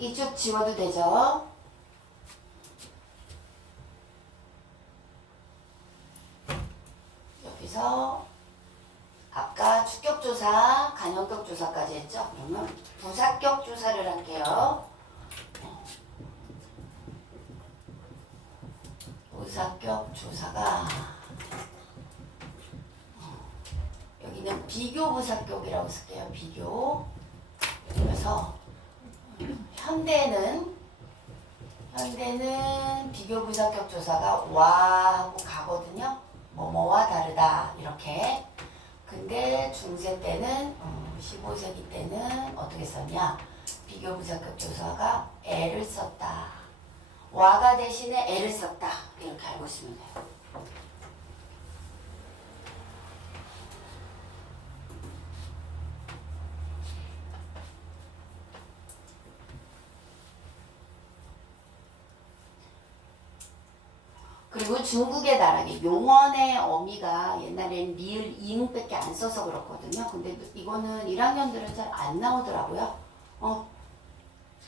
이쪽 지워도 되죠? 여기서 아까 축격조사, 간형격조사까지 했죠? 그러면 부사격조사를 할게요. 부사격조사가 여기는 비교부사격이라고 쓸게요. 비교. 그래서 현대는 비교부사격조사가 와 하고 가거든요. 뭐뭐와 다르다 이렇게. 근데 중세 때는 15세기 때는 어떻게 썼냐? 비교부사격조사가 애를 썼다. 와가 대신에 애를 썼다. 이렇게 알고 있으면 돼요. 그리고 중국의 나라기 용언의 어미가 옛날엔 리을 이응밖에 안 써서 그렇거든요. 근데 이거는 1학년들은 잘 안 나오더라고요.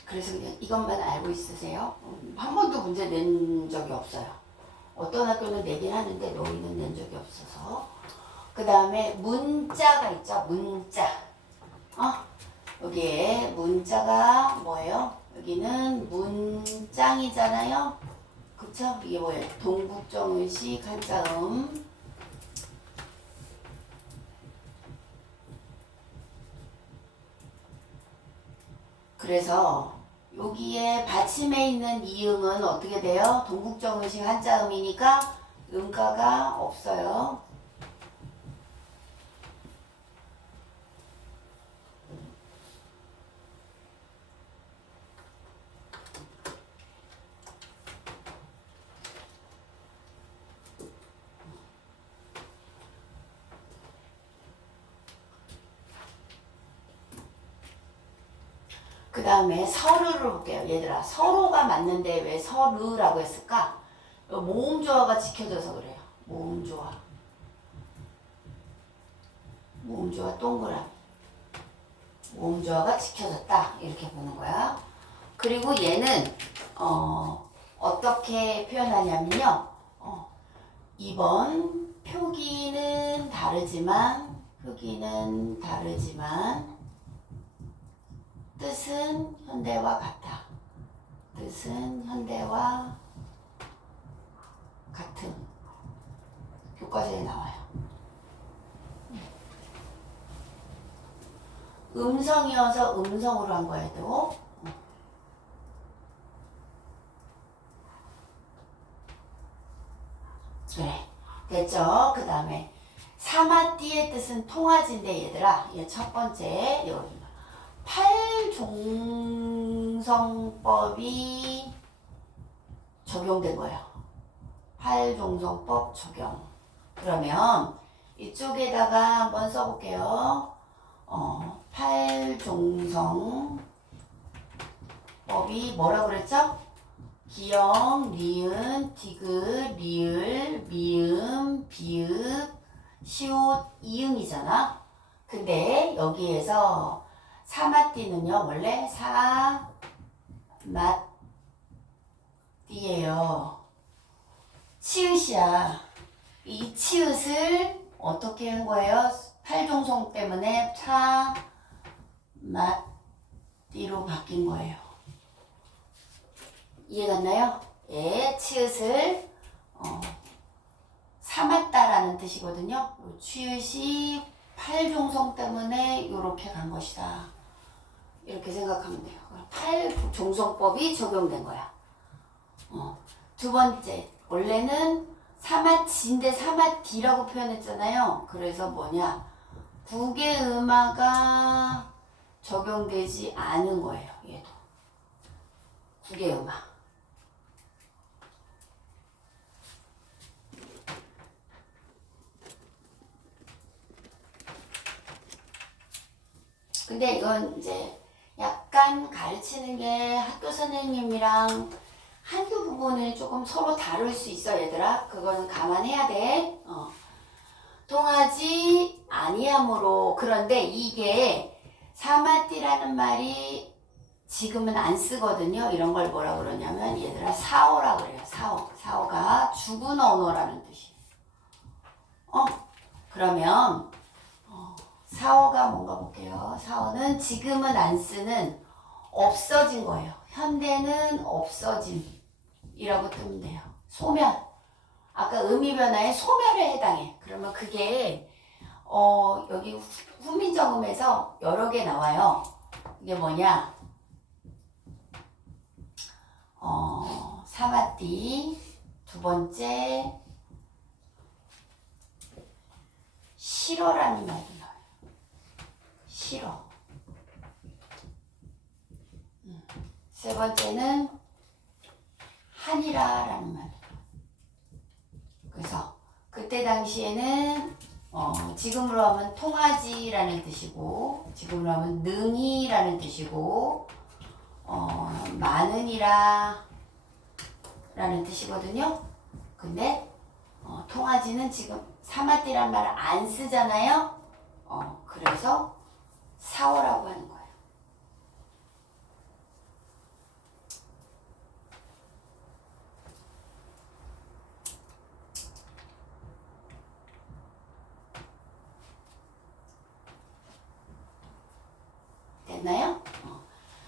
그래서 그냥 이것만 알고 있으세요. 한 번도 문제 낸 적이 없어요. 어떤 학교는 내긴 하는데 여기는 낸 적이 없어서. 그 다음에 문자가 있죠. 문자. 여기에 문자가 뭐예요? 여기는 문장이잖아요. 그쵸? 이게 뭐예요? 동국정의식 한자음. 그래서 여기에 받침에 있는 이응은 어떻게 돼요? 동국정의식 한자음이니까 음가가 없어요. 그 다음에 서르를 볼게요. 얘들아, 서로가 맞는데 왜 서르라고 했을까? 모음조화가 지켜져서 그래요. 모음조화. 모음조화 동그라미. 모음조화가 지켜졌다. 이렇게 보는 거야. 그리고 얘는 어떻게 표현하냐면요. 2번 표기는 다르지만 뜻은 현대와 같다. 뜻은 현대와 같음. 교과서에 나와요. 음성이어서 음성으로 한 거야, 또. 그래. 됐죠? 그 다음에 사마띠의 뜻은 통화지인데 얘들아, 얘 첫 번째 여기 팔종성법이 적용된 거예요. 팔종성법 적용. 그러면 이쪽에다가 한번 써볼게요. 팔종성법이 뭐라고 그랬죠? 기역, 니은, 디귿, 리을, 미음, 비읍, 시옷, 이응이잖아. 근데 여기에서 사마띠는요, 원래 사마띠예요. 치읓이야. 이 치읓을 어떻게 한 거예요? 팔종성 때문에 사마띠로 바뀐 거예요. 이해갔나요? 예, 치읓을 삼았다라는 뜻이거든요. 치읓이 팔종성 때문에 이렇게 간 것이다. 이렇게 생각하면 돼요. 팔종성법이 적용된 거야. 두 번째, 원래는 사마지인데 사마디라고 표현했잖아요. 그래서 뭐냐, 국외음화가 적용되지 않은 거예요. 얘도 국외음화. 근데 이건 이제 약간 가르치는 게 학교 선생님이랑 한두 부분을 조금 서로 다룰 수 있어, 얘들아. 그거는 감안해야 돼. 통하지 아니하므로. 그런데 이게 사마띠라는 말이 지금은 안 쓰거든요. 이런 걸 뭐라 그러냐면 얘들아 사어라 그래요. 사어. 사어가 죽은 언어라는 뜻이에요. 그러면 사어가 뭔가 볼게요. 사어는 지금은 안 쓰는 없어진 거예요. 현대는 없어짐이라고 뜨면 돼요. 소멸. 아까 의미 변화에 소멸에 해당해. 그러면 그게 여기 후민정음에서 여러 개 나와요. 이게 뭐냐? 사마띠, 두 번째 싫어라는 말도 나와요. 싫어. 세 번째는 한이라라는 말. 그래서 그때 당시에는 지금으로 하면 통하지라는 뜻이고, 지금으로 하면 능이라는 뜻이고, 많으니라 라는 뜻이거든요. 근데 통하지는 지금 사마띠란 말을 안 쓰잖아요. 그래서 사어라고 하는 거예요. 됐나요?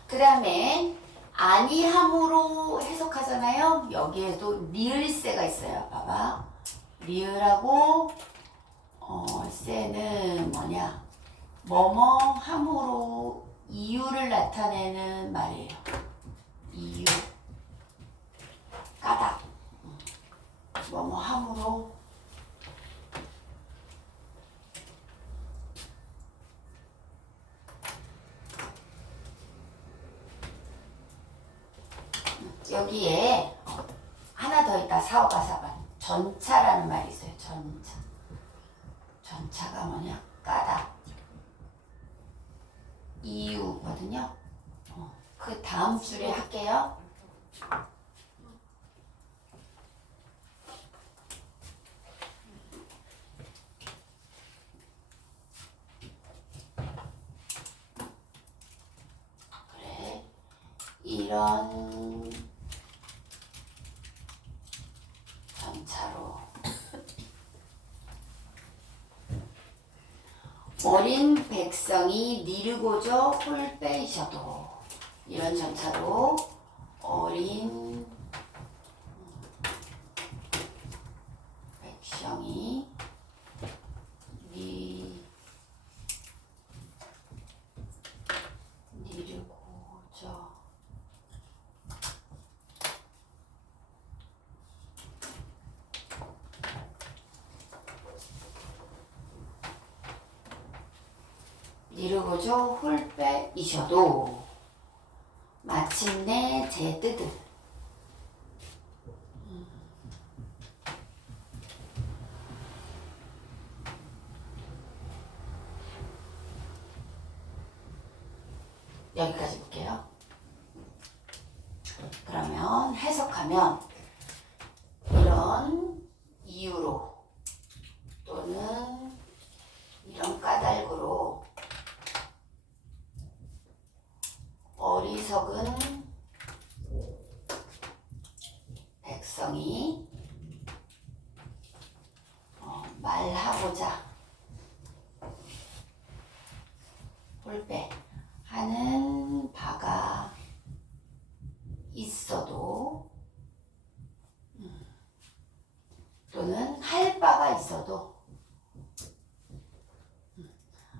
그 다음에 아니함으로 해석하잖아요. 여기에도 리을세가 있어요. 봐봐. 리을하고 세는 뭐냐? 뭐뭐 함으로 이유를 나타내는 말이에요. 이유. 까닭. 뭐뭐 함으로 여기에 하나 더 있다. 사어가 사반. 전차라는 말이 있어요. 전차. 전차가 뭐냐? 까닭. 이유거든요. 그 다음 줄에 할게요. 그래. 이런 전차로 어린 백성이 니르고저 홀 빼이셔도, 이런 전차로 어린 백성이 니르고저 니르고저 홀빼이셔도 마침내 제 뜻을 여기까지 볼게요. 그러면 해석하면 이런 이유로 또는 이런 까닭으로 어리석은 백성이 말하고자 홀빼 하는 바가 있어도 또는 할 바가 있어도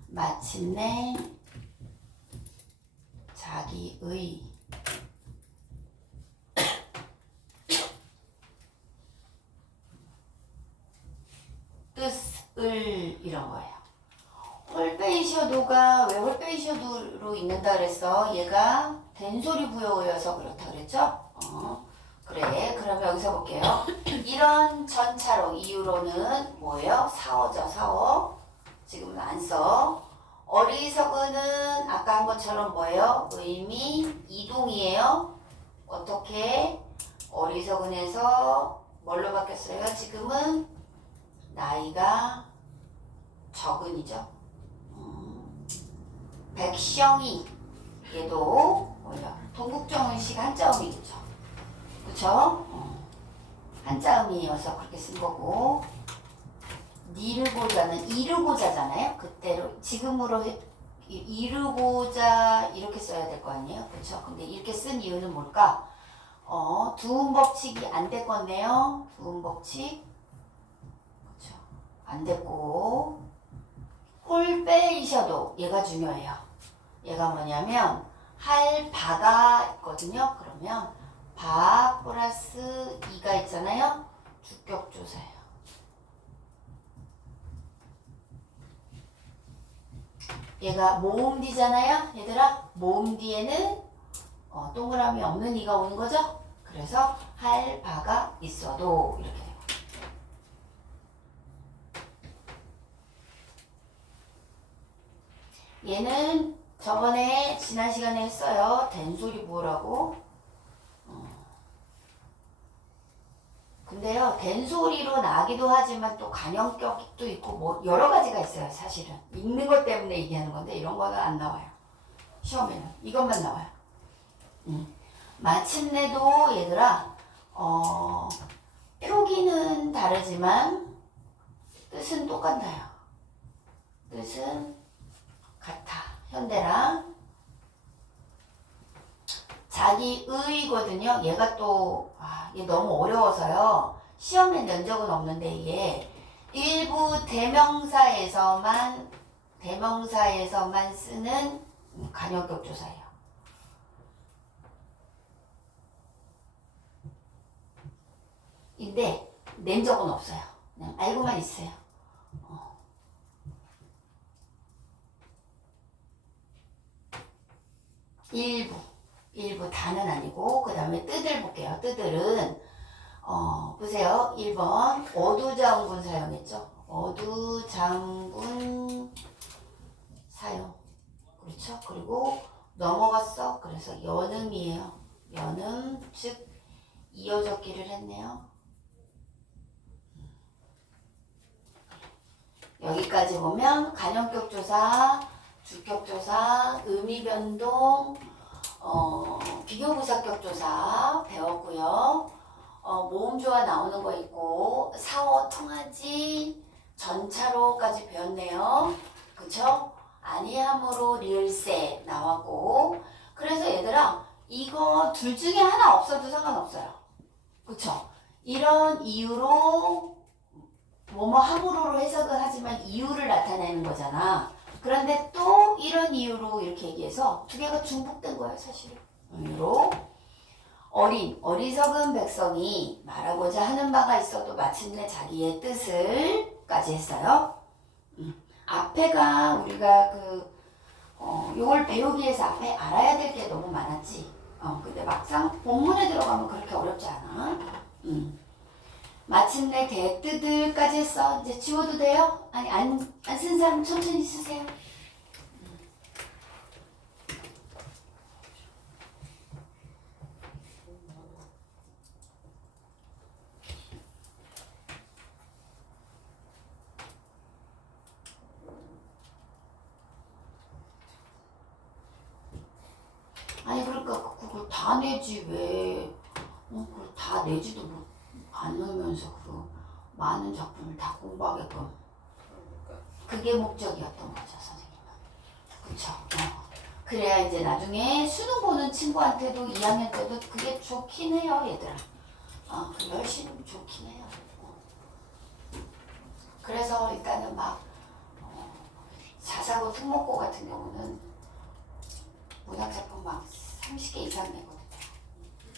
마침내 자기의 뜻을 이런 거예요. 홀빼이셔도가 왜 홀빼이셔도로 있는다 그랬어? 얘가 된소리 부여여서 그렇다 그랬죠? 그래. 그럼 여기서 볼게요. 이런 전차로 이유로는 뭐예요? 사어죠. 사어. 지금은 안 써. 어리석은은 아까 한 것처럼 뭐예요? 의미 이동이에요. 어떻게? 어리석은에서 뭘로 바뀌었어요? 지금은 나이가 적은이죠. 백성이 얘도 뭐야 동국정은식 한자음이겠죠. 그쵸? 한자음이어서 그렇게 쓴 거고 이르고자는 이르고자잖아요. 그때로 지금으로 이르고자 이렇게 써야 될 거 아니에요. 그쵸? 근데 이렇게 쓴 이유는 뭘까? 두음법칙이 안 됐겠네요. 두음법칙 그쵸? 안 됐고 홀 빼이셔도 얘가 중요해요. 얘가 뭐냐면 할 바가 있거든요. 그러면 바 플러스 이가 있잖아요. 주격조사예요. 얘가 모음 뒤잖아요. 얘들아 모음 뒤에는 동그라미 없는 이가 오는 거죠. 그래서 할 바가 있어도 이렇게 돼요. 얘는 저번에 지난 시간에 했어요. 된소리 뭐라고. 근데요, 된소리로 나기도 하지만 또 간형격도 있고 뭐 여러 가지가 있어요. 사실은 읽는 것 때문에 얘기하는 건데 이런 거는 안 나와요. 시험에는 이것만 나와요. 마침내도 얘들아 표기는 다르지만 뜻은 똑같나요. 뜻은 같아. 현대랑 자기의거든요. 얘가 또 얘 너무 어려워서요. 시험에 낸 적은 없는데 이게 일부 대명사에서만 쓰는 간역격 조사예요. 근데 낸 적은 없어요. 그냥 알고만 있어요. 일부 다는 아니고 그 다음에 뜻을 볼게요. 뜻들은 보세요. 1번 어두장군 사용했죠. 어두장군 사용. 그렇죠. 그리고 넘어갔어. 그래서 연음이에요. 연음 즉 이어적기를 했네요. 여기까지 보면 간형격 조사, 주격 조사, 의미 변동, 비교부사격 조사 배웠고요. 모음조화 나오는 거 있고 사어 통하지 전차로까지 배웠네요. 그쵸? 아니함으로 리을세 나왔고 그래서 얘들아 이거 둘 중에 하나 없어도 상관없어요. 그쵸? 이런 이유로 뭐뭐 함으로로 해석을 하지만 이유를 나타내는 거잖아. 그런데 또 이런 이유로 이렇게 얘기해서 두 개가 중복된 거예요, 사실은. 이유로 어리석은 백성이 말하고자 하는 바가 있어도 마침내 자기의 뜻을까지 했어요. 앞에가 우리가 요걸 배우기 위해서 앞에 알아야 될 게 너무 많았지. 근데 막상 본문에 들어가면 그렇게 어렵지 않아. 마침내 대뜻을까지 했어. 이제 지워도 돼요? 아니 안 쓴 사람 천천히 쓰세요. 아니 그러니까 그걸 다 내지 왜 그걸 다 내지도 않으면서 그 많은 작품을 다 공부하게끔 그게 목적이었던 거죠 선생님은. 그쵸? 그래야 이제 나중에 수능 보는 친구한테도 2학년 때도 그게 좋긴 해요 얘들아. 열심히 좋긴 해요. 그래서 일단은 막 자사고 특목고 같은 경우는 문학작품 막 30개 이상 내거든요.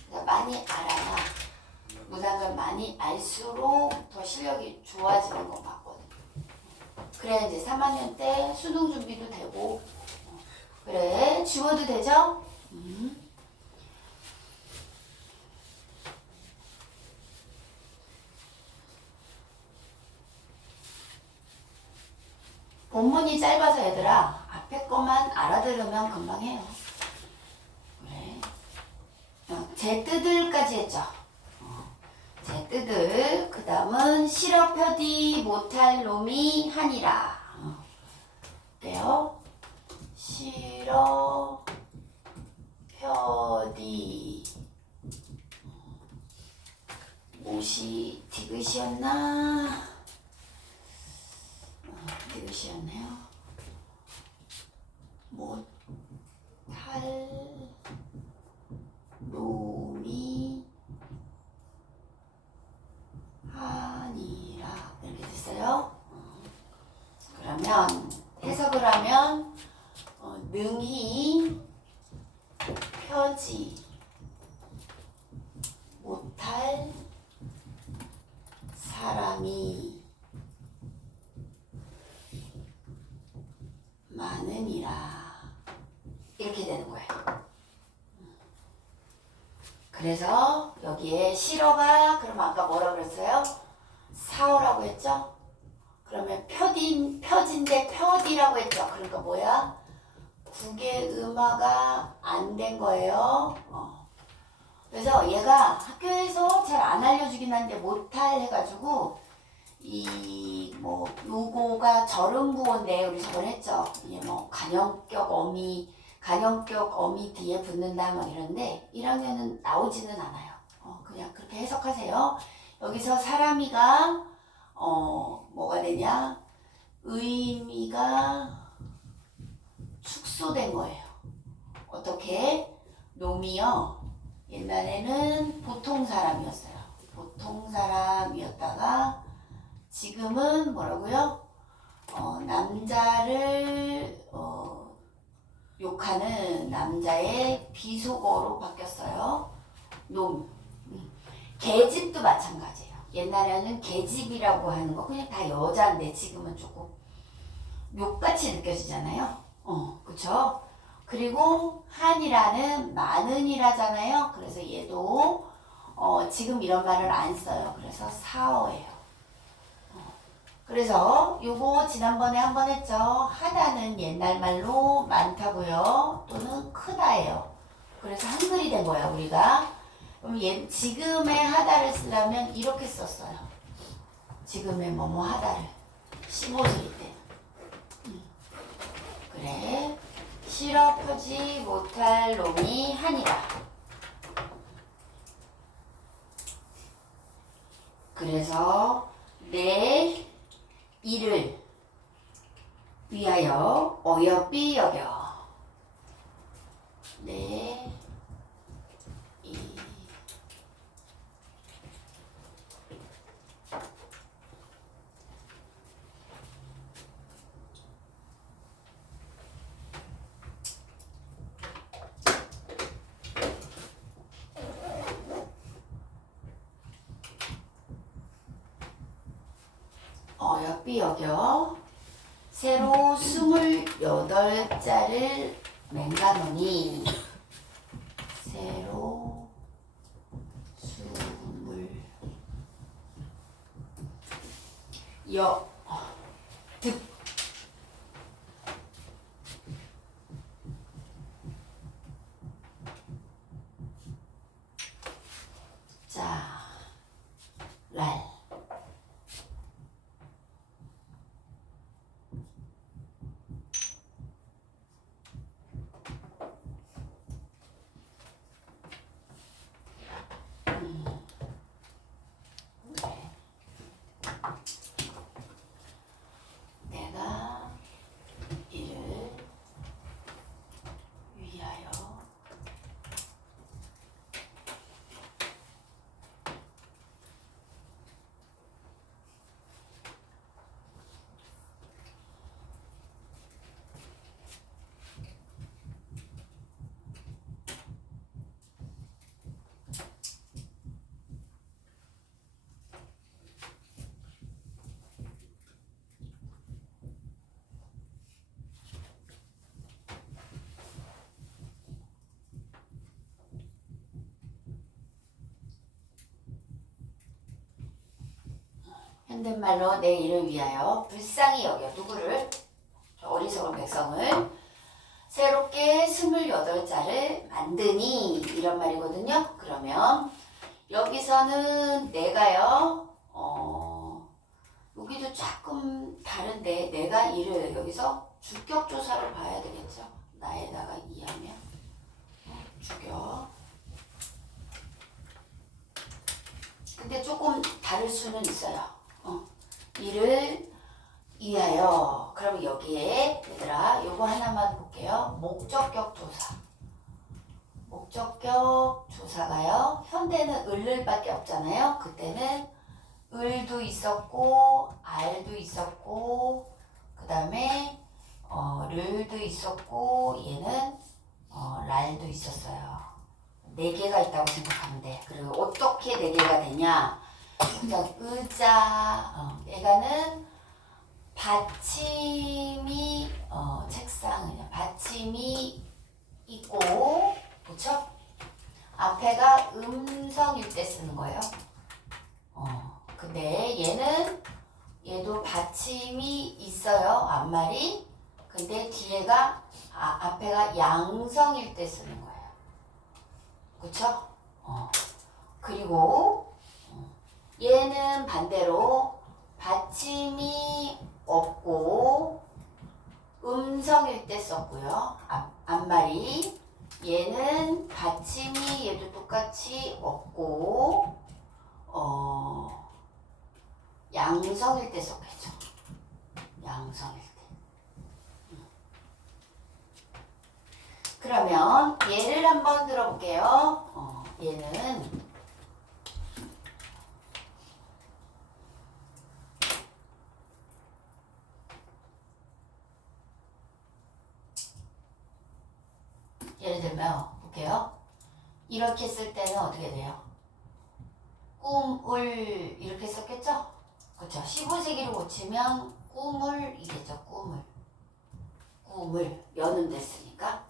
그러니까 많이 알아야 문학을 많이 알수록 더 실력이 좋아지는 거 맞거든요. 그래야 이제 3학년 때 수능 준비도 되고 그래 지워도 되죠? 본문이 짧아서 얘들아 앞에 거만 알아들으면 금방 해요. 그래. 제 뜻을까지 했죠. 제 뜻을 그 다음은 실어 펴디 못할 놈이 하니라. 어때요? 실어 펴 그러면 능히 펴지 못할 사람이 많으니라. 이렇게 되는 거예요. 그래서 여기에 실어가 그럼 아까 뭐라 그랬어요? 사어라고 했죠? 그러면 표진데 표디라고 했죠? 그러니까 뭐야? 국의 음화가 안 된 거예요. 그래서 얘가 학교에서 잘 안 알려주긴 한데 못할 해가지고 요거가 절음부호인데 우리 저번에 했죠? 이게 뭐 간형격 어미 뒤에 붙는다 뭐 이런데 1학년은 나오지는 않아요. 그냥 그렇게 해석하세요. 여기서 사람이가 뭐가 되냐? 의미가 축소된 거예요. 어떻게? 놈이요. 옛날에는 보통 사람이었어요. 보통 사람이었다가 지금은 뭐라고요? 남자를 욕하는 남자의 비속어로 바뀌었어요. 놈. 계집도 마찬가지예요. 옛날에는 계집이라고 하는 거 그냥 다 여자인데 지금은 조금 욕같이 느껴지잖아요. 그쵸? 그리고 한이라는 많은이라잖아요. 그래서 얘도 지금 이런 말을 안 써요. 그래서 사어예요. 그래서 요거 지난번에 한번 했죠. 하다는 옛날 말로 많다고요. 또는 크다예요. 그래서 한글이 된 거야 우리가. 그럼 지금의 하다를 쓰려면 이렇게 썼어요. 지금의 뭐뭐 하다를 15세기 때. 그래. 실어 펴지 못할 놈이 한이다. 그래서 내 이를 위하여 어여삐 여겨. 내 이. 어여삐 여겨. 새로 28자를 맹가노니. 새로 20 자, 랄. 내가 이를 위하여 현대말로 내 일을 위하여 불쌍히 여겨. 누구를? 어리석은 백성을 새롭게 28자를 만드니 이런 말이거든요. 그러면 여기서는 내가요 여기도 조금 다른데 내가 이를 여기서 주격조사를 봐야 되겠죠. 나에다가 이하면 주격. 근데 조금 다를 수는 있어요. 이를 위하여. 그럼 여기에 얘들아 요거 하나만 볼게요. 목적격 조사. 목적격 조사가요. 현대는 을을밖에 없잖아요. 그때는 을도 있었고 알도 있었고 그 다음에 르도 있었고 얘는 랄도 있었어요. 4개가 있다고 생각하면 돼. 그리고 어떻게 4개가 되냐? 그러니까 의자, 얘가는 받침이 책상 그냥 받침이 있고, 그렇죠? 앞에가 음성일 때 쓰는 거예요. 근데 얘도 받침이 있어요. 앞말이. 근데 뒤에가 앞에가 양성일 때 쓰는 거예요. 그쵸? 그리고 얘는 반대로 받침이 없고 음성일 때 썼고요. 앞말이. 얘는 받침이 얘도 똑같이 없고 양성일 때 썼겠죠. 양성일 때. 그러면 얘를 한번 들어볼게요. 얘는 예를 들면 볼게요. 이렇게 쓸 때는 어떻게 돼요? 꿈을 이렇게 썼겠죠? 그렇죠. 15세기로 고치면 꿈을이겠죠. 꿈을 여는 됐으니까.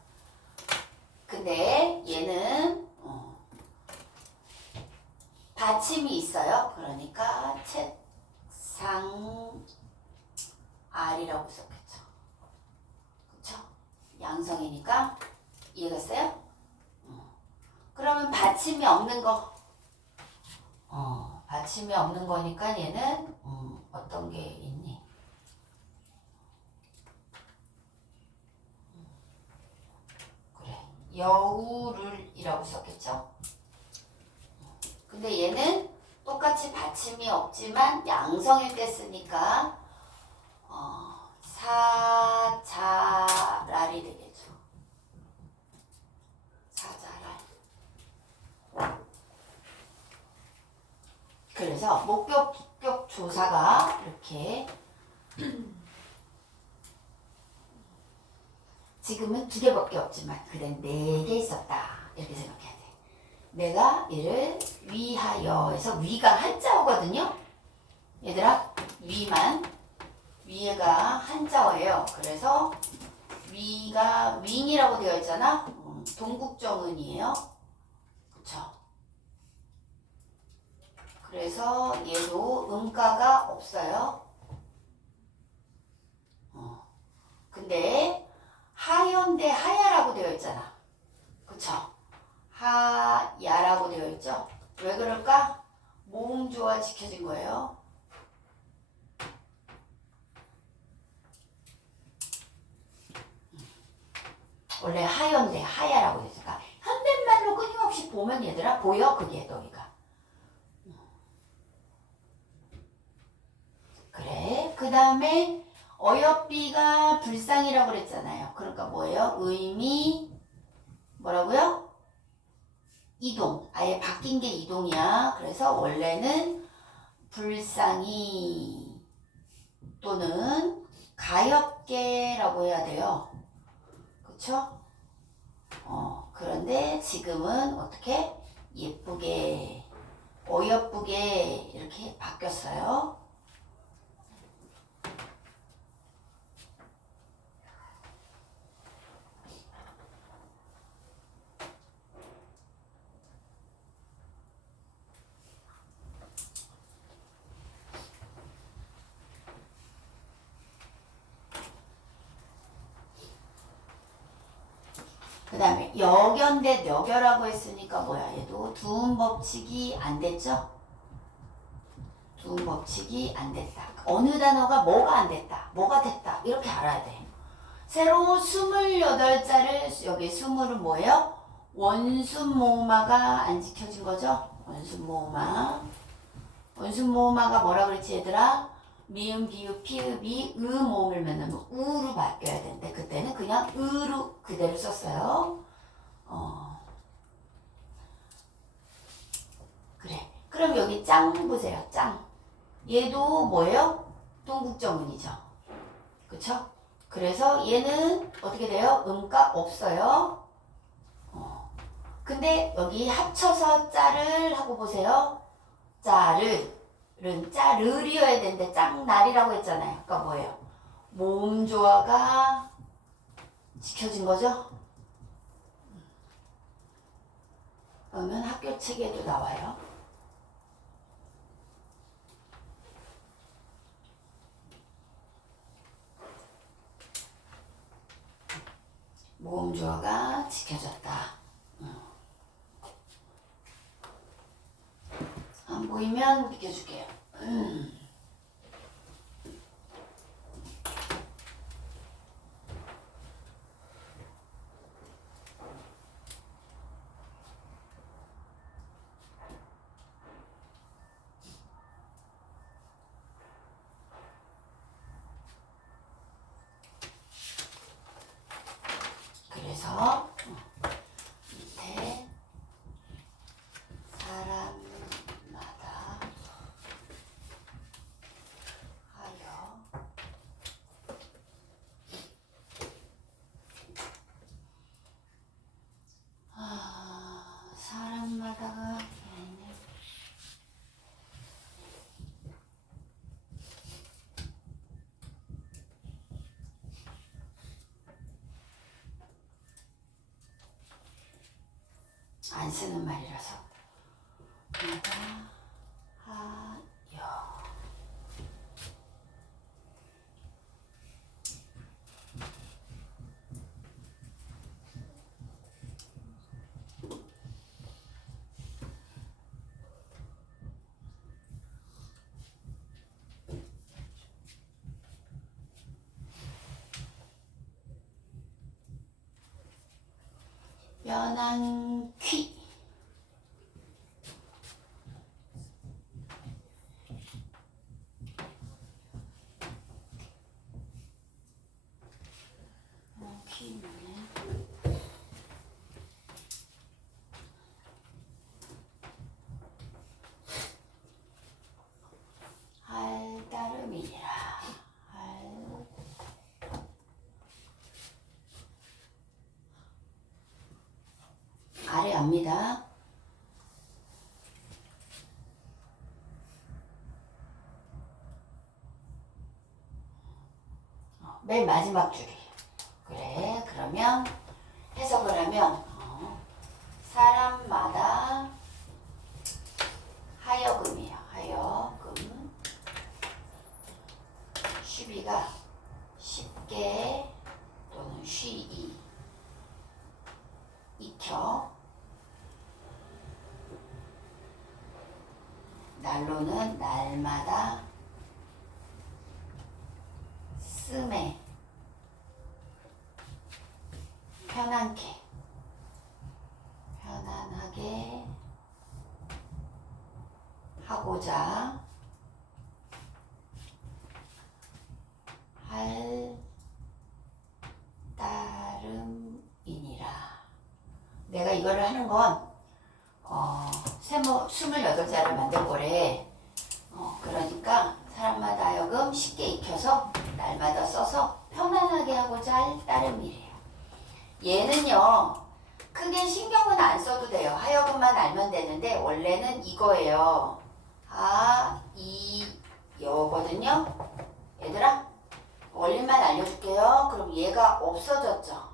근데 얘는 받침이 있어요. 그러니까 책상 R이라고 썼겠죠. 그렇죠? 양성이니까 이해갔어요? 그러면 받침이 없는 거. 받침이 없는 거니까 얘는 어떤 게 있니? 그래, 여우를이라고 썼겠죠? 근데 얘는 똑같이 받침이 없지만 양성일 때 쓰니까 사자랄이 되겠죠. 사자랄. 그래서 목격격 조사가 이렇게 지금은 2개밖에 없지만 그땐 4개 있었다. 이렇게 생각해야 돼. 내가 얘를 위하여에서 위가 한자어거든요. 얘들아, 위가 한자어예요. 그래서 위가 윙이라고 되어 있잖아. 동국정은이에요. 그쵸? 그래서 얘도 음가가 없어요. 근데 하연대 하야라고 되어 있잖아. 그쵸? 하야라고 되어 있죠? 왜 그럴까? 모음조화 지켜진 거예요. 원래 하연대 하야라고 되어 있으니까 현대말로 끊임없이 보면 얘들아 보여? 그게 너희가. 그래. 그 다음에 어여삐가 불상이라고 그랬잖아요. 그러니까 뭐예요? 의미 뭐라고요? 이동. 아예 바뀐 게 이동이야. 그래서 원래는 불상이 또는 가엾게라고 해야 돼요. 그쵸? 그런데 지금은 어떻게? 예쁘게, 어여쁘게 이렇게 바뀌었어요. 그 다음에 여견 대 여결하고 했으니까 뭐야? 얘도 두음 법칙이 안 됐죠? 두음 법칙이 안 됐다. 어느 단어가 뭐가 안 됐다, 뭐가 됐다 이렇게 알아야 돼. 새로 28자를 여기 20은 뭐예요? 원순모음화가 안 지켜진 거죠? 원순모음화. 원순모음화가 뭐라 그랬지 얘들아? 미음, 비읍, 피읍이 모음을 만나면 우로 바뀌어야 되는데 그때는 그냥 으로 그대로 썼어요. 그래. 그럼 여기 짱 보세요. 짱. 얘도 뭐예요? 동국정은이죠. 그쵸? 그래서 얘는 어떻게 돼요? 음가 없어요. 근데 여기 합쳐서 짤을 하고 보세요. 짤을은 짤을이어야 되는데 짝날이라고 했잖아요. 아까 뭐예요? 모음 조화가 지켜진 거죠? 그러면 학교 책에도 나와요. 모음 조화가 지켜졌다. 안 보이면 비켜줄게요. 그래서 밑에 사람마다 하여 사람마다가 안 쓰는 말이라서 하여 연한퀴 할 따름이니라. 아래 압니다. 맨 마지막 줄이. 그래, 그러면 해석을 하면 사람마다 하여금이에요. 하여금. 쉬비가 쉽게 또는 쉬이 익혀. 날로는 날마다 씀에 편안하게 하고자 할 따름이니라. 내가 이거를 하는 건 28자를 만든 거래. 그러니까 사람마다 하여금 쉽게 익혀서 날마다 써서 편안하게 하고자 할 따름이래요. 얘는요 크게 신경은 안 써도 돼요. 하여금만 알면 되는데 원래는 이거예요. 여거든요. 얘들아 원리만 알려줄게요. 그럼 얘가 없어졌죠.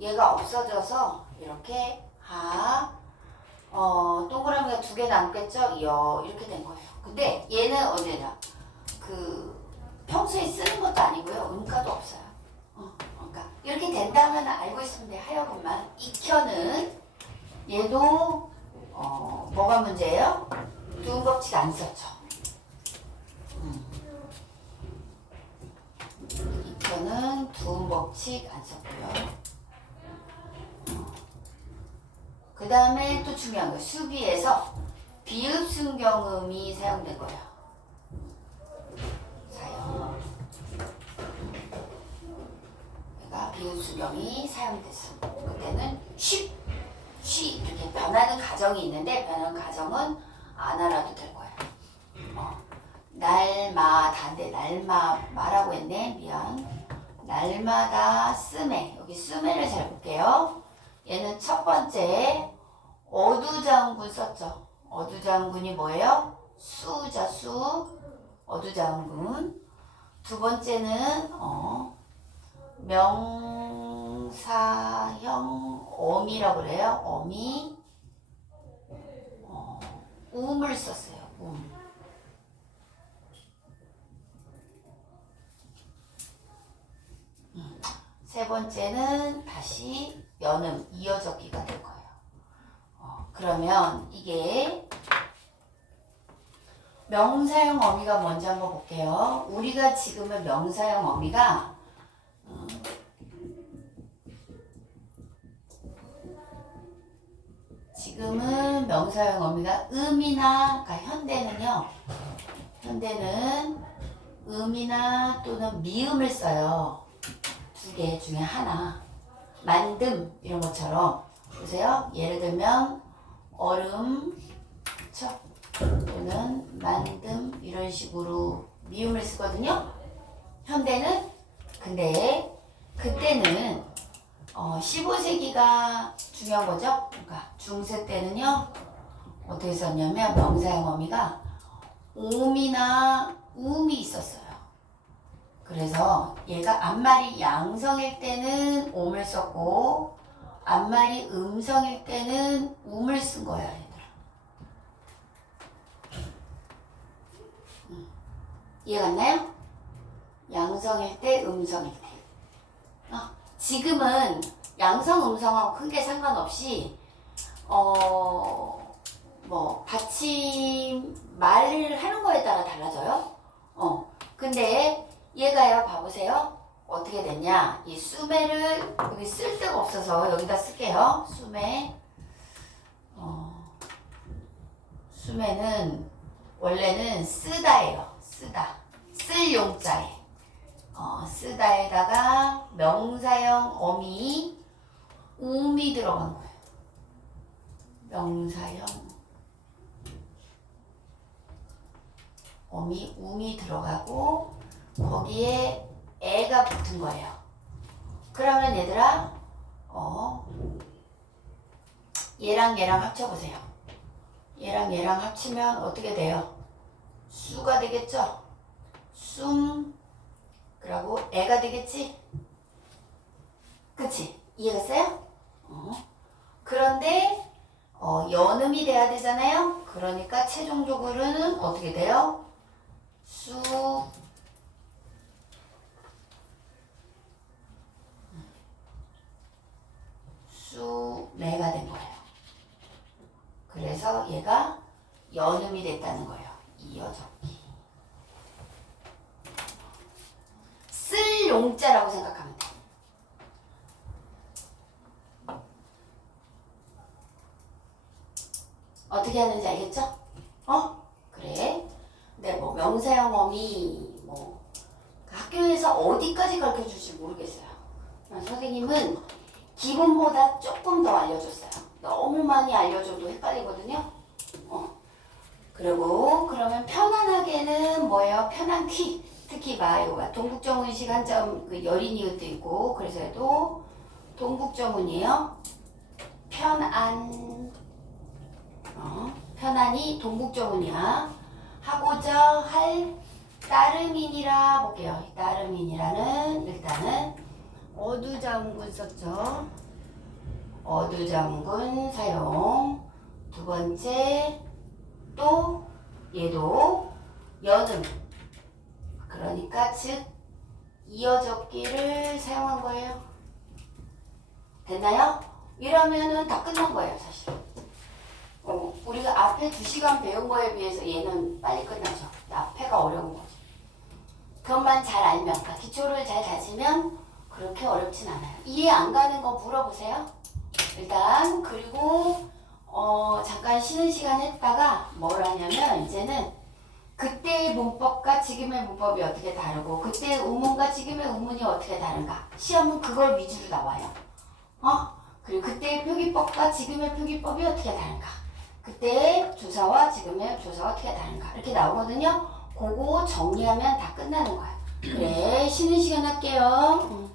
얘가 없어져서 이렇게 동그라미가 2개 남겠죠? 이렇게 된 거예요. 근데 얘는 어디다? 평소에 쓰는 것도 아니고요. 음가도 없어요. 그러니까 이렇게 된다면 알고 있으면 돼. 하여금만. 익혀는 얘도 뭐가 문제예요? 두음 법칙 안 썼죠. 익혀는 두음 법칙 안 썼고요. 그 다음에 또 중요한 거 수비에서 비읍 순경음이 사용된 거예요. 얘가 비읍 순경이 사용됐습니다. 그때는 쉬 이렇게 변하는 가정이 있는데 변하는 가정은 안 알아도 될 거예요. 날마다인데 날마라고 했네. 미안. 날마다 쓰매. 여기 쓰매를 잘 볼게요. 얘는 첫 번째 어두장군 썼죠. 어두장군이 뭐예요? 수죠, 수. 어두장군. 두 번째는 명사형 어미라고 그래요. 어미. um을 썼어요. 세 번째는 다시 연음, 이어적기가 될 거예요. 그러면 이게 명사형 어미가 뭔지 한번 볼게요. 우리가 지금은 명사형 어미가 지금은 명사형 어미가 음이나, 그러니까 현대는 음이나 또는 미음을 써요. 두 개 중에 하나. 만듦 이런 것처럼 보세요. 예를 들면 얼음, 척 또는 만듦 이런 식으로 미음을 쓰거든요. 현대는. 근데 그때는 15세기가 중요한 거죠. 그러니까 중세 때는요 어떻게 썼냐면 명사형 어미가 옴이나 음이 있었어요. 그래서 얘가 앞말이 양성일 때는 옴을 썼고 앞말이 음성일 때는 음을 쓴 거야, 얘들아. 이해갔나요? 양성일 때, 음성일 때. 지금은 양성, 음성하고 크게 상관없이 받침 말을 하는 거에 따라 달라져요. 근데 얘가요, 봐보세요. 어떻게 됐냐? 이 수매를 여기 쓸 데가 없어서 여기다 쓸게요. 수매. 수매는 원래는 쓰다예요. 쓰다. 쓸 용자에. 쓰다에다가 명사형 어미 um이 들어간 거예요. 명사형 어미 um이 들어가고 거기에 애가 붙은 거예요. 그러면 얘들아 얘랑 얘랑 합쳐보세요. 얘랑 얘랑 합치면 어떻게 돼요? 수가 되겠죠? 그리고 애가 되겠지? 그치? 이해갔어요? 그런데 연음이 돼야 되잖아요? 그러니까 최종적으로는 어떻게 돼요? 수매가 된 거예요. 그래서 얘가 연음이 됐다는 거예요. 이어적기. 쓸 용자라고 생각하면 돼. 어떻게 하는지 알겠죠? 그래. 근데 뭐 명사형 어미 학교에서 어디까지 가르쳐 줄지 모르겠어요. 선생님은 기본보다 조금 더 알려줬어요. 너무 많이 알려줘도 헷갈리거든요. 그리고 그러면 편안하게는 뭐예요? 편한 퀴. 특히 이거가 동국정운식 한점 그 여린이웃도 있고 그래서 해도 동국정운이에요. 편안이 동국정운이야. 하고자 할 따름이니라 볼게요. 따름이니라는 일단은 어두장군 썼죠. 어두장군 사용. 두 번째 또 얘도 연음. 그러니까 즉 이어적기를 사용한 거예요. 됐나요? 이러면은 다 끝난 거예요, 사실. 우리가 앞에 2시간 배운 거에 비해서 얘는 빨리 끝나죠. 앞에가 어려운 거죠. 그것만 잘 알면, 그러니까 기초를 잘 다지면 그렇게 어렵진 않아요. 이해 안 가는 거 물어보세요. 일단 그리고 잠깐 쉬는 시간 했다가 뭘 하냐면 이제는 그때의 문법과 지금의 문법이 어떻게 다르고 그때의 우문과 지금의 우문이 어떻게 다른가. 시험은 그걸 위주로 나와요. 그리고 그때의 표기법과 지금의 표기법이 어떻게 다른가. 그때의 조사와 지금의 조사가 어떻게 다른가. 이렇게 나오거든요. 그거 정리하면 다 끝나는 거예요. 그래, 쉬는 시간 할게요. 응.